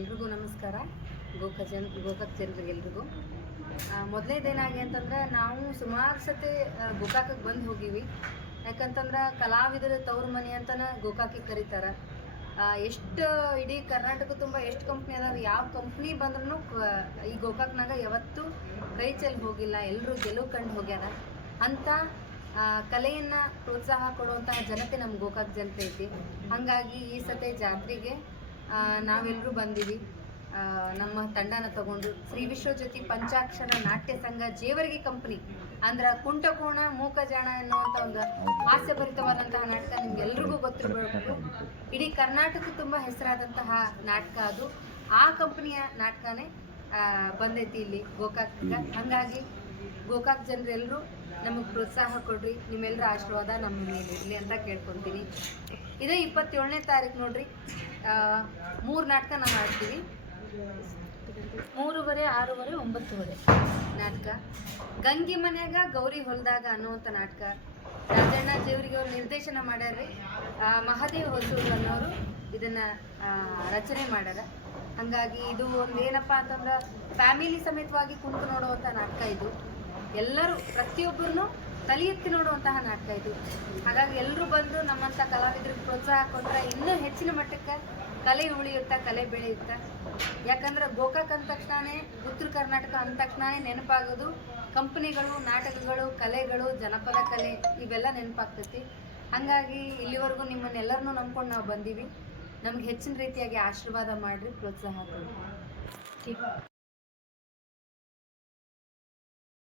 ಎಲ್ರಿಗೂ ನಮಸ್ಕಾರ. ಗೋಕ ಜನ ಗೋಕಾಕ್ ಜನರಿಗೆಲ್ರಿಗೂ ಮೊದಲೇದೇನಾಗಿ ಅಂತಂದ್ರೆ ನಾವು ಸುಮಾರು ಸತಿ ಗೋಕಾಕಕ್ಕೆ ಬಂದು ಹೋಗಿವಿ. ಯಾಕಂತಂದ್ರೆ ಕಲಾವಿದರ ತವ್ರ ಮನೆ ಅಂತನ ಗೋಕಾಕಿಗೆ ಕರೀತಾರ. ಎಷ್ಟು, ಇಡೀ ಕರ್ನಾಟಕ ತುಂಬ ಎಷ್ಟು ಕಂಪ್ನಿ ಅದಾವ, ಯಾವ ಕಂಪ್ನಿ ಬಂದ್ರೂ ಈ ಗೋಕಾಕ್ನಾಗ ಯಾವತ್ತೂ ಕೈ ಚೆಲ್ಲಿ ಹೋಗಿಲ್ಲ. ಎಲ್ಲರೂ ಗೆಲುವು ಕಂಡು ಹೋಗ್ಯಾರ. ಅಂತ ಕಲೆಯನ್ನು ಪ್ರೋತ್ಸಾಹ ಕೊಡುವಂತಹ ಜನತೆ ನಮ್ಮ ಗೋಕಾಕ್ ಜನತೆ ಐತಿ. ಹಾಗಾಗಿ ಈ ಸತೆ ಜಾತ್ರೆಗೆ ನಾವೆಲ್ಲರೂ ಬಂದಿವಿ. ನಮ್ಮ ತಂಡನ ತಗೊಂಡು ಶ್ರೀ ವಿಶ್ವಜ್ಯೋತಿ ಪಂಚಾಕ್ಷರ ನಾಟ್ಯ ಸಂಘ ಜೇವರ್ಗಿ ಕಂಪನಿ ಅಂದ್ರ ಕುಂಟಕೋಣ, ಮೂಕಜಾಣ ಎನ್ನುವಂತ ಒಂದು ಹಾಸ್ಯಭರಿತವಾದಂತಹ ನಾಟಕ ನಿಮ್ಗೆಲ್ರಿಗೂ ಗೊತ್ತಿರಬೇಕು ಇಡೀ ಕರ್ನಾಟಕ ತುಂಬಾ ಹೆಸರಾದಂತಹ ನಾಟಕ ಅದು. ಆ ಕಂಪನಿಯ ನಾಟಕನೇ ಬಂದೈತಿ ಇಲ್ಲಿ ಗೋಕಾಕ್ ಹಂಗಾಗಿ ಗೋಕಾಕ್ ಜನರೆಲ್ಲರೂ ನಮಗೆ ಪ್ರೋತ್ಸಾಹ ಕೊಡ್ರಿ ನಿಮ್ಮೆಲ್ಲರ ಆಶೀರ್ವಾದ ನಮ್ಮ ಮೇಲೆ ಇರಲಿ ಅಂತ ಕೇಳ್ಕೊತೀನಿ. ಇದೇ ಇಪ್ಪತ್ತೇಳನೇ ತಾರೀಕು ನೋಡ್ರಿ. ಮೂರು ನಾಟಕ ನಾವು ಮಾಡ್ತೀವಿ ಮೂರುವರೆ, ಆರೂವರೆ, ಒಂಬತ್ತುವರೆ ನಾಟಕ. ಗಂಗಿ ಮನ್ಯಾಗ, ಗೌರಿ ಹೊಲ್ದಾಗ ಅನ್ನುವಂಥ ನಾಟಕ. ರಾಜಣ್ಣ ದೇವರಿಗೆ ಅವರು ನಿರ್ದೇಶನ ಮಾಡ್ಯಾರ್ರಿ. ಮಹಾದೇವ್ ಹೊಸೂರು ಅನ್ನೋರು ಇದನ್ನ ರಚನೆ ಮಾಡ್ಯಾರ. ಹಂಗಾಗಿ ಇದು ಒಂದು ಏನಪ್ಪ ಅಂತಂದ್ರೆ ಫ್ಯಾಮಿಲಿ ಸಮೇತವಾಗಿ ಕುಂತು ನೋಡುವಂಥ ನಾಟಕ ಇದು. ಎಲ್ಲರೂ ಪ್ರತಿಯೊಬ್ಬರನ್ನು ತಲೆ ಎತ್ತಿ ನೋಡುವಂತಹ ನಾಟಕ ಇದು. ಹಾಗಾಗಿ ಎಲ್ಲರೂ ಬಂದು ನಮ್ಮಂಥ ಕಲಾವಿದರಿಗೆ ಪ್ರೋತ್ಸಾಹ ಕೊಟ್ಟರೆ ಇನ್ನೂ ಹೆಚ್ಚಿನ ಮಟ್ಟಕ್ಕೆ ಕಲೆ ಉಳಿಯುತ್ತಾ, ಕಲೆ ಬೆಳೆಯುತ್ತಾ. ಯಾಕಂದ್ರೆ ಗೋಕಾಕ್ ಅಂದ ತಕ್ಷಣನೇ, ಉತ್ತರ ಕರ್ನಾಟಕ ಅಂದ ತಕ್ಷಣನೇ ನೆನಪಾಗೋದು ಕಂಪನಿಗಳು, ನಾಟಕಗಳು, ಕಲೆಗಳು, ಜನಪದ ಕಲೆ ಇವೆಲ್ಲ ನೆನಪಾಗ್ತೈತಿ. ಹಾಗಾಗಿ ಇಲ್ಲಿವರೆಗೂ ನಿಮ್ಮನ್ನೆಲ್ಲರನ್ನೂ ನಂಬ್ಕೊಂಡು ನಾವು ಬಂದೀವಿ. ನಮ್ಗೆ ಹೆಚ್ಚಿನ ರೀತಿಯಾಗಿ ಆಶೀರ್ವಾದ ಮಾಡಿರಿ, ಪ್ರೋತ್ಸಾಹ ಕೊಡಿ